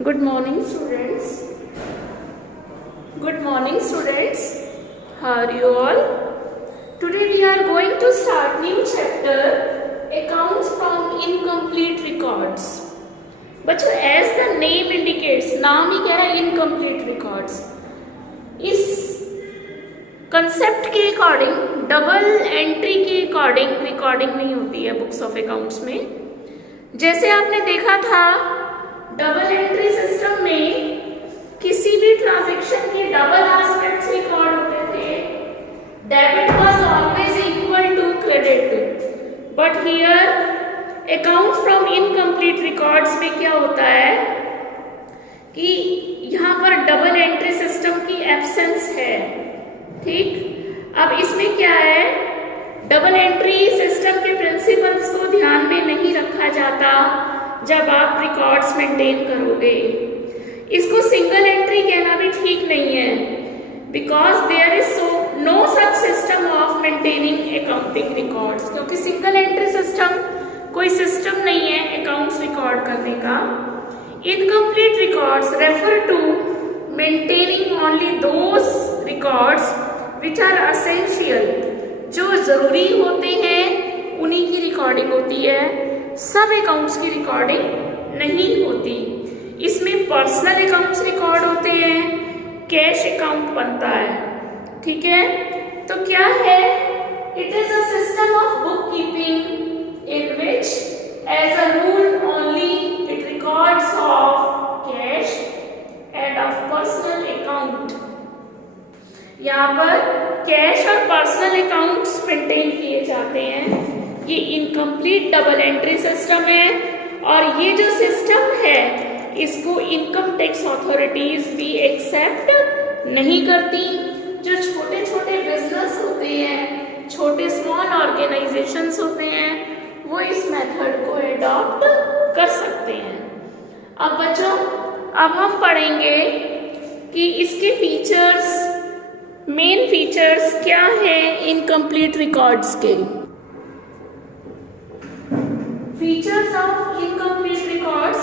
Good morning, students. Good morning, students. How are you all? Today we are going to start new chapter, accounts from incomplete records. बच्चों, as the name indicates, नाम ही कह रहा है incomplete records. इस concept के according, double entry के according recording नहीं होती है बुक्स ऑफ अकाउंट्स में. जैसे आपने देखा था, डबल एंट्री सिस्टम में किसी भी ट्रांजैक्शन के डबल एस्पेक्ट्स रिकॉर्ड होते थे. Debit was always equal to credit, but here account from incomplete records में क्या होता है कि यहाँ पर डबल एंट्री सिस्टम की एब्सेंस है. ठीक, अब इसमें क्या है, डबल एंट्री सिस्टम के प्रिंसिपल्स को ध्यान में नहीं रखा जाता जब आप रिकॉर्ड्स मेंटेन करोगे. इसको सिंगल एंट्री कहना भी ठीक नहीं है, because there is no such system of maintaining accounting records, क्योंकि सिंगल एंट्री सिस्टम कोई सिस्टम नहीं है अकाउंट्स रिकॉर्ड करने का. Incomplete records refer to maintaining only those records which are essential, जो जरूरी होते हैं उन्हीं की रिकॉर्डिंग होती है. सब अकाउंट्स की रिकॉर्डिंग नहीं होती. इसमें पर्सनल अकाउंट्स रिकॉर्ड होते हैं, कैश अकाउंट बनता है. ठीक है, तो क्या है, it is a system of book keeping in which as a rule only it records of cash and of personal account. यहाँ पर कैश और पर्सनल अकाउंट्स मेंटेन किए जाते हैं. ये इनकम्प्लीट डबल एंट्री सिस्टम है, और ये जो सिस्टम है इसको इनकम टैक्स अथॉरिटीज भी एक्सेप्ट नहीं करती. जो छोटे छोटे बिजनेस होते हैं, छोटे स्मॉल ऑर्गेनाइजेशंस होते हैं, वो इस मेथड को एडॉप्ट कर सकते हैं. अब बच्चों, अब हम पढ़ेंगे कि इसके फीचर्स, मेन फीचर्स क्या हैं इनकम्प्लीट रिकॉर्ड्स के. Features of incomplete records.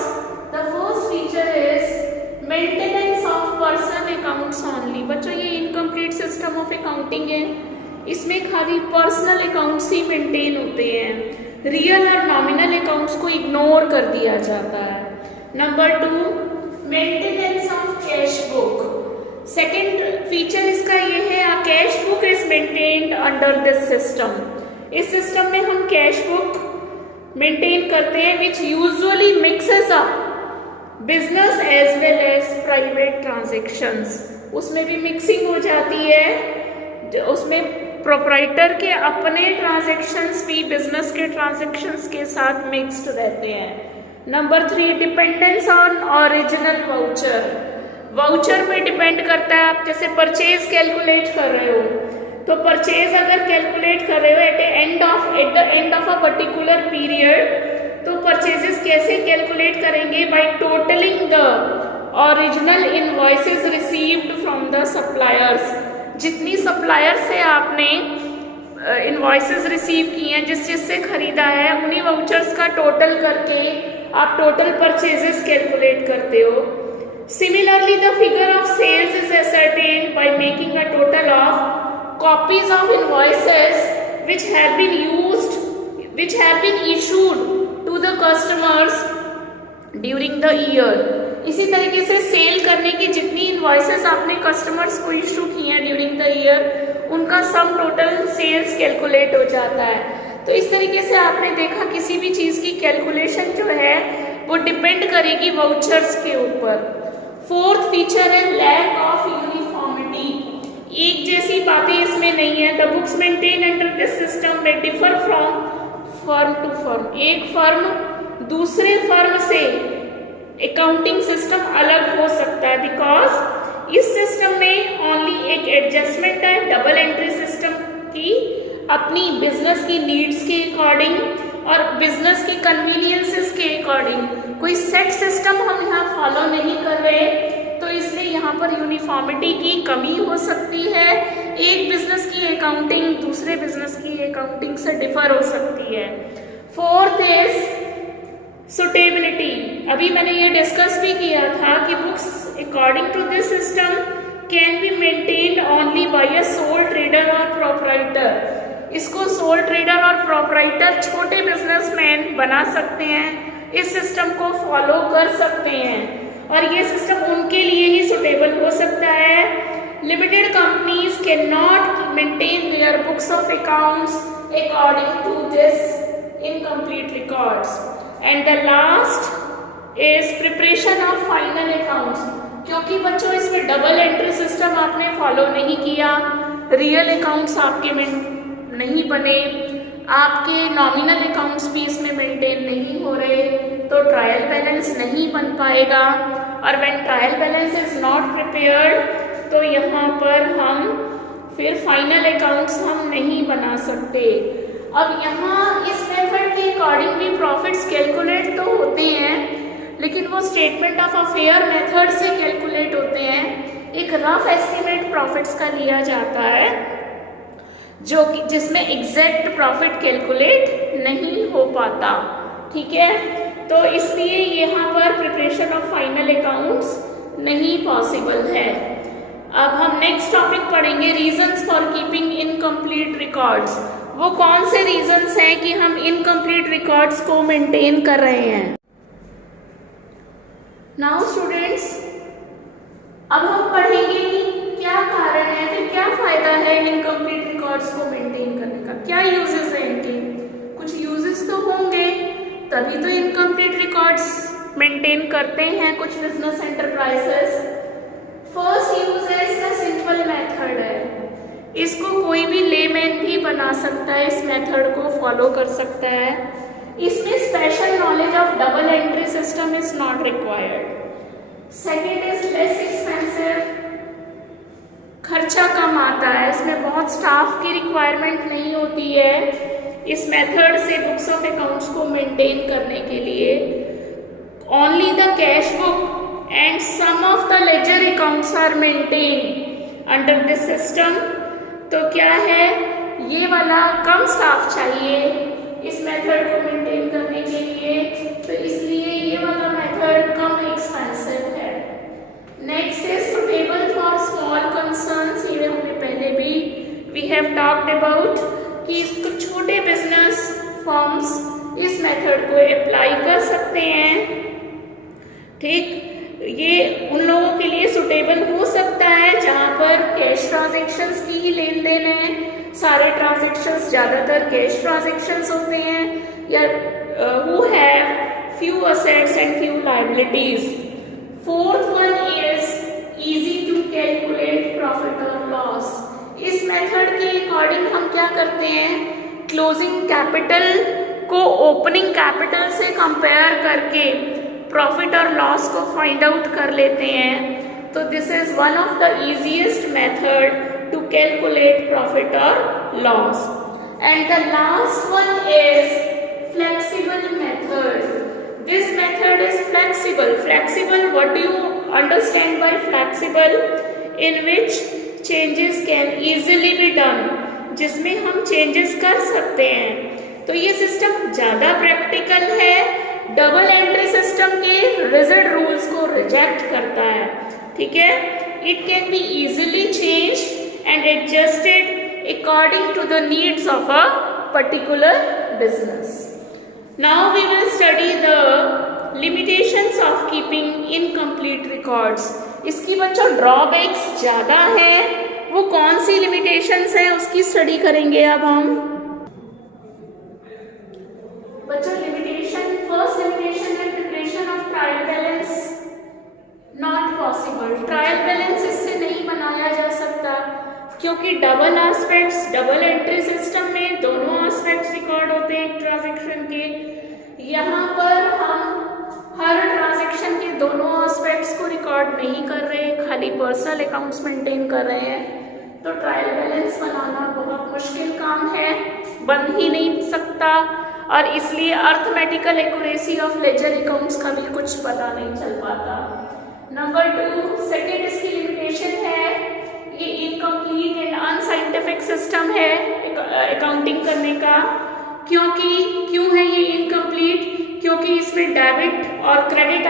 The first feature is maintenance of personal accounts only. बच्चों, ये incomplete system of accounting है, इसमें खाली पर्सनल अकाउंट्स ही मेंटेन होते हैं. रियल और नॉमिनल अकाउंट्स को इग्नोर कर दिया जाता है. Number 2, maintenance of cash book. Second feature इसका ये है, cash book is maintained under this system. इस सिस्टम में हम कैश बुक मेंटेन करते हैं, which usually mixes up business as well as private transactions. उसमें भी मिक्सिंग हो जाती है, उसमें प्रोप्राइटर के अपने ट्रांजेक्शंस भी बिजनेस के ट्रांजेक्शंस के साथ मिक्स्ड रहते हैं. Number 3, dependence on original voucher. Voucher पे डिपेंड करता है. आप जैसे परचेज कैलकुलेट कर रहे हो, तो परचेज अगर कैलकुलेट कर रहे हो at the end of a particular period, तो परचेजेस कैसे कैलकुलेट करेंगे, by totalling the original invoices received from the suppliers. जितनी सप्लायर से आपने इनवॉइसेस रिसीव की हैं, जिससे खरीदा है, उन्हीं वाउचर्स का टोटल करके आप टोटल परचेजेस कैलकुलेट करते हो. Similarly the figure of sales is ascertained by making a total of copies of invoices which have been issued to the customers during the year. इसी तरीके से सेल करने की जितनी इनवॉइसेस आपने कस्टमर्स को इशू की हैं ड्यूरिंग द ईयर, उनका सम टोटल सेल्स कैलकुलेट हो जाता है. तो इस तरीके से आपने देखा, किसी भी चीज की कैलकुलेशन जो है वो डिपेंड करेगी वाउचर्स के ऊपर. फोर्थ फीचर है लैक ऑफ यूनिफॉर्मिटी. एक जैसी बातें इसमें नहीं है. The books maintain under this system में differ from firm to firm. एक फर्म दूसरे फर्म से अकाउंटिंग सिस्टम अलग हो सकता है, बिकॉज इस सिस्टम में ओनली एक एडजस्टमेंट है डबल एंट्री सिस्टम की, अपनी बिजनेस की नीड्स के अकॉर्डिंग और बिजनेस की कन्वीनियंसेस के अकॉर्डिंग. कोई सेट सिस्टम हम यहाँ फॉलो नहीं कर रहे, तो इसलिए यहाँ पर यूनिफॉर्मिटी की कमी हो सकती है. एक बिजनेस की अकाउंटिंग दूसरे बिजनेस की अकाउंटिंग से डिफर हो सकती है. Fourth is suitability. अभी मैंने ये डिस्कस भी किया था कि books according to this system can be maintained only by a sole trader और प्रोपराइटर। इसको सोल ट्रेडर और प्रोपराइटर छोटे बिजनेसमैन बना सकते हैं, इस सिस्टम को फॉलो कर सकते हैं और ये सिस्टम उनके लिए ही सुटेबल हो सकता है। Limited companies can not maintain their books of accounts according to this incomplete records. And the last is preparation of final accounts. क्योंकि बच्चों इसमें डबल एंट्री सिस्टम आपने फॉलो नहीं किया, रियल अकाउंट्स आपके नहीं बने, आपके नॉमिनल अकाउंट्स भी इसमें मेंटेन नहीं हो रहे, तो ट्रायल बैलेंस नहीं बन पाएगा। और when trial balance is not prepared तो यहाँ पर हम फिर फाइनल अकाउंट्स हम नहीं बना सकते। अब यहाँ इस मेथड के अकॉर्डिंग भी प्रॉफिट्स कैलकुलेट तो होते हैं, लेकिन वो स्टेटमेंट ऑफ अफेयर मेथड से कैलकुलेट होते हैं। एक रफ एस्टिमेट प्रॉफिट्स का लिया जाता है जो कि जिसमें एग्जैक्ट प्रॉफिट कैलकुलेट नहीं हो पाता, ठीक है। तो इसलिए यहाँ पर प्रिपरेशन ऑफ फाइनल अकाउंट्स नहीं पॉसिबल है। अब हम नेक्स्ट टॉपिक पढ़ेंगे reasons for keeping incomplete records. वो कौन से रीजंस हैं कि हम इनकम्प्लीट रिकॉर्ड्स को मेंटेन कर रहे हैं। नाउ स्टूडेंट्स, अब हम पढ़ेंगे कि क्या कारण है, फिर क्या फायदा है इनकम्प्लीट रिकॉर्ड्स को मेंटेन करने का, क्या यूजेस हैं इनके। कुछ यूजेस तो होंगे, तभी तो इनकम्प्लीट रिकॉर्ड्स मेंटेन करते हैं कुछ बिजनेस एंटरप्राइजेस। फर्स्ट यूज है इसका सिंपल मेथड है, इसको कोई भी लेमैन भी बना सकता है, इस मेथड को फॉलो कर सकता है। इसमें special knowledge of double entry system is not required. Second is less expensive, खर्चा कम आता है, इसमें बहुत स्टाफ की रिक्वायरमेंट नहीं होती है इस मेथड से बुक्स ऑफ अकाउंट्स को मेंटेन करने के लिए। Only the cash book and some of the ledger accounts are maintained under this system। तो क्या है, ये वाला कम स्टाफ चाहिए इस मेथड को मेंटेन करने के लिए, तो इसलिए ये वाला मेथड कम एक्सपेंसिव है। Next is suitable for small concerns. ये हमने पहले भी वी हैव टॉक्ड अबाउट कि छोटे बिजनेस फर्म्स इस मेथड को अप्लाई कर सकते हैं, ठीक। ये उन लोगों के लिए सुटेबल हो सकता है जहाँ पर कैश ट्रांजैक्शंस की ही लेन देन है, सारे ट्रांजैक्शंस ज़्यादातर कैश ट्रांजैक्शंस होते हैं, या who have few assets and few liabilities. Fourth one is easy to calculate profit और लॉस। इस मेथड के अकॉर्डिंग हम क्या करते हैं, क्लोजिंग कैपिटल को ओपनिंग कैपिटल से कंपेयर करके प्रॉफिट और लॉस को फाइंड आउट कर लेते हैं। तो this is one of the easiest method to calculate profit और loss. And the last one is flexible method. This method is flexible. Flexible, what do you understand by flexible? In which changes can easily be done, जिसमें हम changes कर सकते हैं। तो ये system ज़्यादा practical है, डबल एंट्री सिस्टम के रिजिड रूल्स को रिजेक्ट करता है, ठीक है। It can be easily change and adjusted according to the needs of a particular business. Now we will study the limitations of keeping incomplete records. इसकी बच्चों drawbacks ज़्यादा है, वो कौन सी लिमिटेशंस हैं उसकी स्टडी करेंगे अब हम। बच्चों लिमिटेशन, फर्स्ट लिमिटेशन है preparation of trial balance not possible. Trial balance इससे नहीं बनाया जा सकता क्योंकि double aspects, double entry system में दोनों एस्पेक्ट्स रिकॉर्ड होते हैं एक ट्रांजैक्शन के। यहाँ पर हम हर ट्रांजैक्शन के दोनों एस्पेक्ट्स को रिकॉर्ड नहीं कर रहे, खाली पर्सनल अकाउंट्स मेंटेन कर रहे हैं, तो ट्रायल बैलेंस बनाना बहुत मुश्किल काम है, बन ही नहीं सकता। और इसलिए arithmetical accuracy of ledger accounts का भी कुछ पता नहीं चल पाता। नंबर 2, सेकेंड इसकी लिमिटेशन है, ये इनकम्प्लीट एंड अनसाइंटिफिक सिस्टम है अकाउंटिंग करने का। क्यों है ये इनकम्प्लीट? क्योंकि इसमें डेबिट और क्रेडिट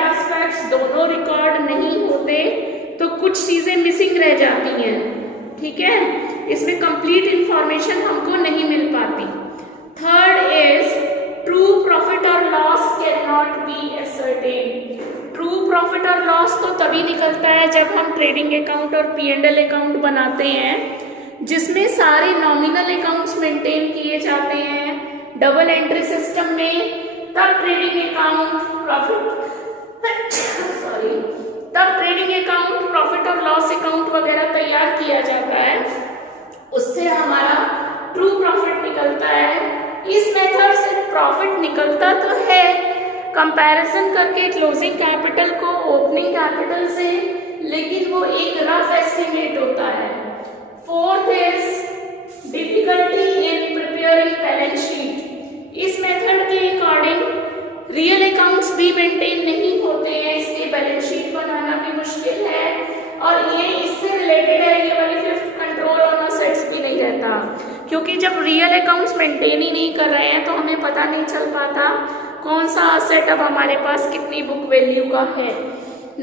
दे तो कुछ चीजें मिसिंग रह जाती हैं, ठीक है, इसमें कंप्लीट इंफॉर्मेशन हमको नहीं मिल पाती। थर्ड इज ट्रू प्रॉफिट और loss can not be ascertain. True profit और लॉस तो तभी निकलता है जब हम ट्रेडिंग अकाउंट और P&L अकाउंट बनाते हैं जिसमें सारे नॉमिनल अकाउंट्स मेंटेन किए जाते हैं डबल एंट्री सिस्टम में, तब ट्रेडिंग अकाउंट प्रॉफिट और लॉस अकाउंट वगैरह तैयार किया जाता है, उससे हमारा ट्रू प्रॉफिट निकलता है। इस मेथड से प्रॉफिट निकलता तो है कंपैरिजन करके क्लोजिंग कैपिटल को ओपनिंग कैपिटल से, लेकिन वो एक रफ एस्टिमेट होता है। Fourth is difficulty in preparing balance sheet. इस मेथड के अकॉर्डिंग रियल अकाउंट्स भी मेंटेन नहीं होते हैं, इसलिए बैलेंस शीट बनाना भी मुश्किल है, और ये इससे रिलेटेड है, ये वाली फिफ्थ कंट्रोल ऑन असेट्स भी नहीं रहता, क्योंकि जब रियल अकाउंट्स मेंटेन ही नहीं कर रहे हैं तो हमें पता नहीं चल पाता कौन सा असेट अब हमारे पास कितनी बुक वैल्यू का है।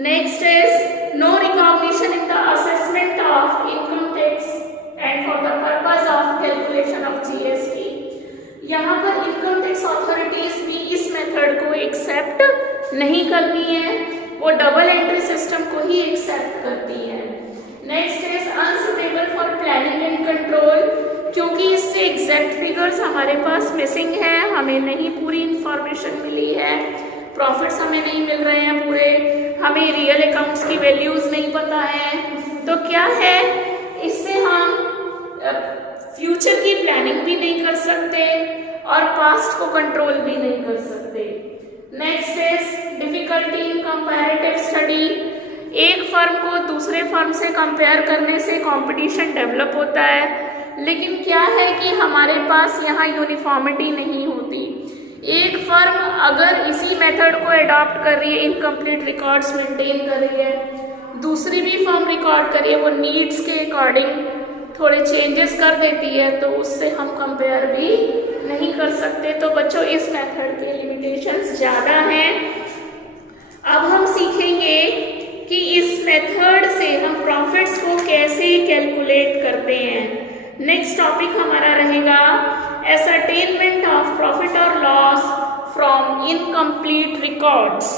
Next is no recognition in the assessment of income tax and for the purpose of calculation of GST। यहाँ पर इनकम टैक्स अथॉरिटीज भी इस मेथड को एक्सेप्ट नहीं करती हैं, वो डबल एंट्री सिस्टम को ही एक्सेप्ट करती हैं। Next is unsuitable for planning and control, क्योंकि इससे एग्जैक्ट फिगर्स हमारे पास मिसिंग है, हमें नहीं पूरी इंफॉर्मेशन मिली है, प्रॉफिट्स हमें नहीं मिल रहे हैं पूरे, हमें रियल अकाउंट्स की वैल्यूज नहीं पता है, तो क्या है इससे हम फ्यूचर की प्लानिंग भी नहीं कर सकते और पास्ट को कंट्रोल भी नहीं कर सकते। Next is difficulty in comparative study. एक फर्म को दूसरे फर्म से कंपेयर करने से कंपटीशन डेवलप होता है, लेकिन क्या है कि हमारे पास यहाँ यूनिफॉर्मिटी नहीं होती। एक फर्म अगर इसी मेथड को अडॉप्ट कर रही है, इनकम्प्लीट रिकॉर्ड्स मेंटेन कर रही है, दूसरी भी फर्म रिकॉर्ड कर रही है, वो नीड्स के अकॉर्डिंग थोड़े चेंजेस कर देती है, तो उससे हम कंपेयर भी नहीं कर सकते। तो बच्चों इस मेथड के लिमिटेशंस ज़्यादा हैं। अब हम सीखेंगे कि इस मेथड से हम प्रॉफिट्स को कैसे कैलकुलेट करते हैं। नेक्स्ट टॉपिक हमारा रहेगा एसरटेनमेंट ऑफ प्रॉफिट और loss from incomplete records.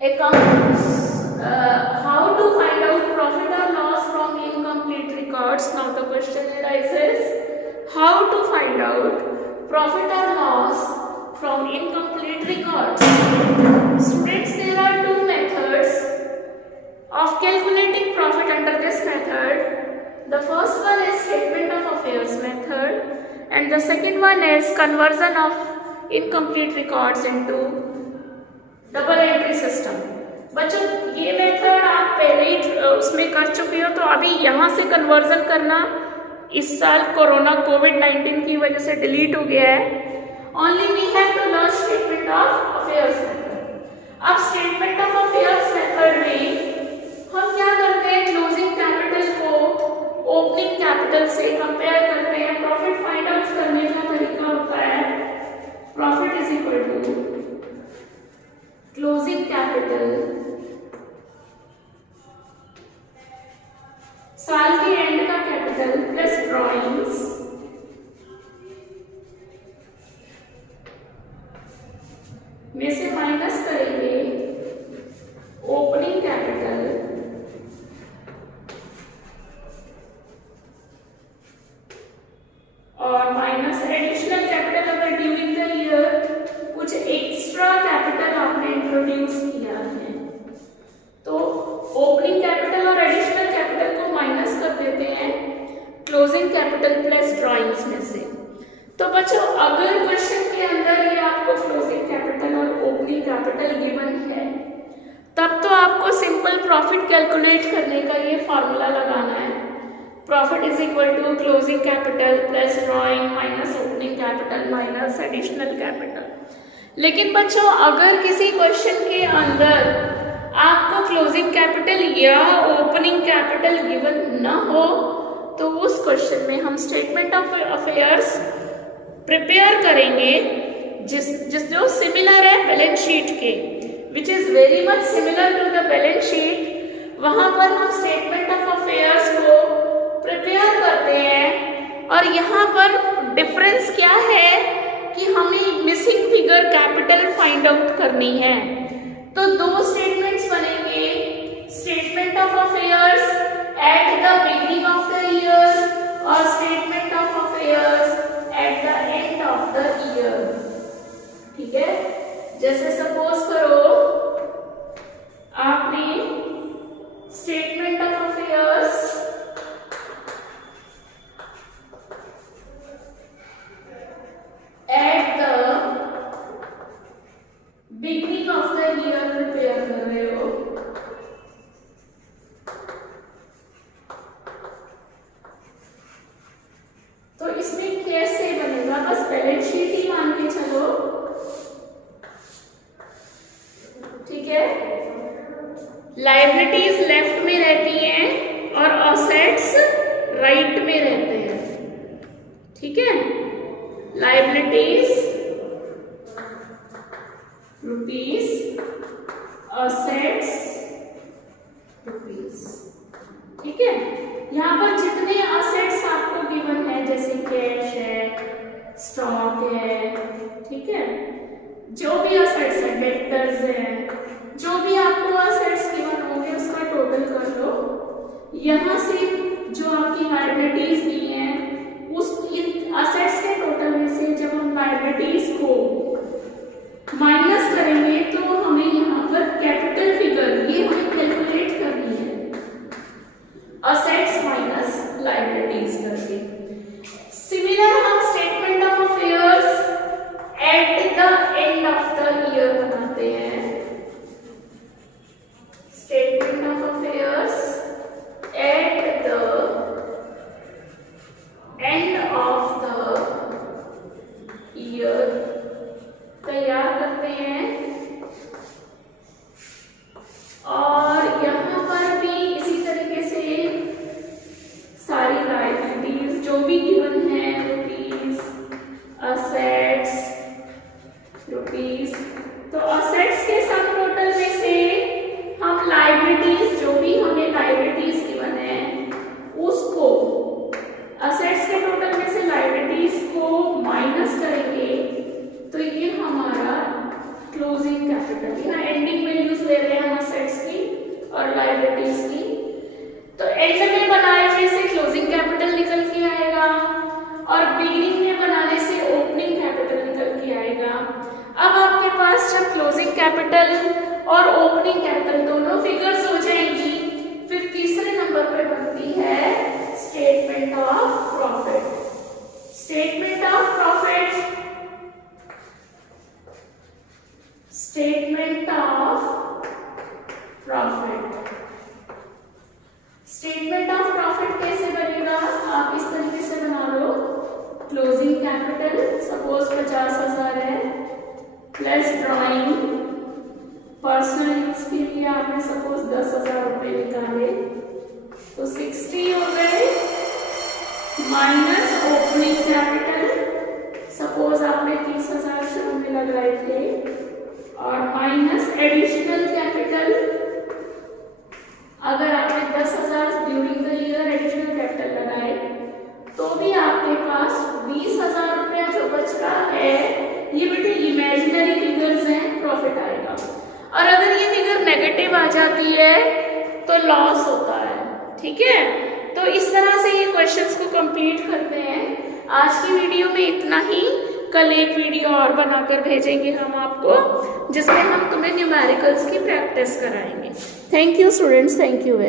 Accounts, how to find out profit or loss from incomplete records? Now the question arises, how to find out profit or loss from incomplete records? Students, there are two methods of calculating profit under this method. The first one is statement of affairs method, and the second one is conversion of incomplete records into double entry system. बच्चों ये method आप पहले ही उसमें कर चुके हो, तो अभी यहाँ से कन्वर्जन करना इस साल कोरोना कोविड-19 की वजह से डिलीट हो गया है। Only we have to learn statement of affairs method. अब स्टेटमेंट ऑफ अफेयर्स मेथड में हम क्या करते हैं, क्लोजिंग कैपिटल को ओपनिंग कैपिटल से कंपेयर करते हैं। प्रॉफिट फाइंड आउट करने का तरीका होता है profit is equal to closing capital साल के एंड का कैपिटल प्लस ड्रॉइंग्स में से माइनस करेंगे ओपनिंग कैपिटल और माइनस एडिशनल कैपिटल। अगर ड्यूरिंग द ईयर कुछ एक्स्ट्रा कैपिटल आपने इंट्रोड्यूस किया है तो ओपनिंग कैपिटल और एडिशनल कैपिटल को माइनस कर देते हैं क्लोजिंग कैपिटल प्लस ड्रॉइंग्स में से। तो बच्चों अगर क्वेश्चन के अंदर ये आपको क्लोजिंग कैपिटल और ओपनिंग कैपिटल गिवन है, तब तो आपको सिंपल प्रॉफिट कैलकुलेट करने का ये फॉर्मूला लगाना है, profit is equal to closing capital plus drawing minus opening capital minus additional capital. लेकिन बच्चों अगर किसी क्वेश्चन के अंदर आपको क्लोजिंग कैपिटल या ओपनिंग ओपनिंग कैपिटल गिवन न हो तो उस क्वेश्चन में हम स्टेटमेंट ऑफ अफेयर्स प्रिपेयर करेंगे जिस जो सिमिलर है बैलेंस शीट के, which is very much similar to the balance sheet. वहां पर हम स्टेटमेंट ऑफ अफेयर्स को प्रिपेयर करते हैं और यहाँ पर डिफरेंस क्या है कि हमें missing figure capital find out करनी है। तो दो स्टेटमेंट्स बनेंगे, statement of affairs at the beginning of the year और statement of affairs at the end of the year. ठीक है, जैसे सपोज करो आपने statement of affairs at the beginning of the year prepare कर रहे हो, तो इसमें कैसे बनेगा, बस बैलेंस शीट ही मान के चलो। ठीक है, लायबिलिटीज लेफ्ट में रहती हैं और असेट्स राइट में रहते हैं। ठीक है, लायबिलिटीज रुपीस, असेट्स रुपीस। ठीक है, यहाँ पर जितने असेट्स आपको गिवन है जैसे कैश है, स्टॉक है, ठीक है, जो भी असेट्स है, डेटर्स है, जो भी आपको असेट्स गिवन होंगे उसका टोटल कर लो। यहाँ से जो आपकी लायबिलिटीज दी हैं उस असेट्स के टोटल में से जब हम लायबिलिटीज को माइनस करेंगे तो हमें यहाँ पर कैपिटल फिगर ये हमें कैलकुलेट करनी है, असेट्स माइनस लायबिलिटीज करके। सिमिलर हम statement of affairs at the end of the year बनाते हैं। Statement of affairs at the end of the year तैयार करते हैं और यहाँ पर भी इसी तरीके से सारी लायबिलिटीज जो भी गिवन है, रुपीस, असेट्स, रुपीस, तो असेट्स के सब टोटल में से हम लायबिलिटीज जो भी हमें लायबिलिटीज गिवन है उसको असेट्स के टोटल में से लायबिलिटीज को माइनस करेंगे तो ये हमारा क्लोजिंग कैपिटल। यहाँ एंडिंग वैल्यूज ले रहे हैं हम असेट्स की और लायबिलिटीज की, तो एंड में बनाने से क्लोजिंग कैपिटल निकल के आएगा और बिगिनिंग में बनाने से ओपनिंग कैपिटल निकल के आएगा। अब आपके पास जब क्लोजिंग कैपिटल और ओपनिंग कैपिटल दोनों फिगर्स हो जाएंगी, फिर तीसरे नंबर पे बनती है statement of profit. Statement of profit, statement of profit, statement of profit कैसे बनेगा, आप इस तरीके से बना लो। क्लोजिंग कैपिटल सपोज 50,000 है, प्लस ड्राइंग, पर्सनल यूज के लिए आपने सपोज 10,000 रुपए निकाले तो 60 हो गए, माइनस ओपनिंग कैपिटल सपोज आपने 30,000 शुरू में लगाए थे और माइनस एडिशनल कैपिटल, अगर आपने 10,000 during the year additional capital लगाए तो भी आपके पास 20,000 रुपया जो बच रहा है, ये बेटे इमेजिनरी फिगर्स हैं, प्रॉफिट आएगा। और अगर ये फिगर नेगेटिव आ जाती है तो लॉस होता है। ठीक है, तो इस तरह से ये क्वेश्चंस को कंप्लीट करते हैं। आज की वीडियो में इतना ही, कल एक वीडियो और बनाकर भेजेंगे हम आपको जिसमें हम तुम्हें न्यूमेरिकल्स की प्रैक्टिस कराएंगे। Thank you students, thank you very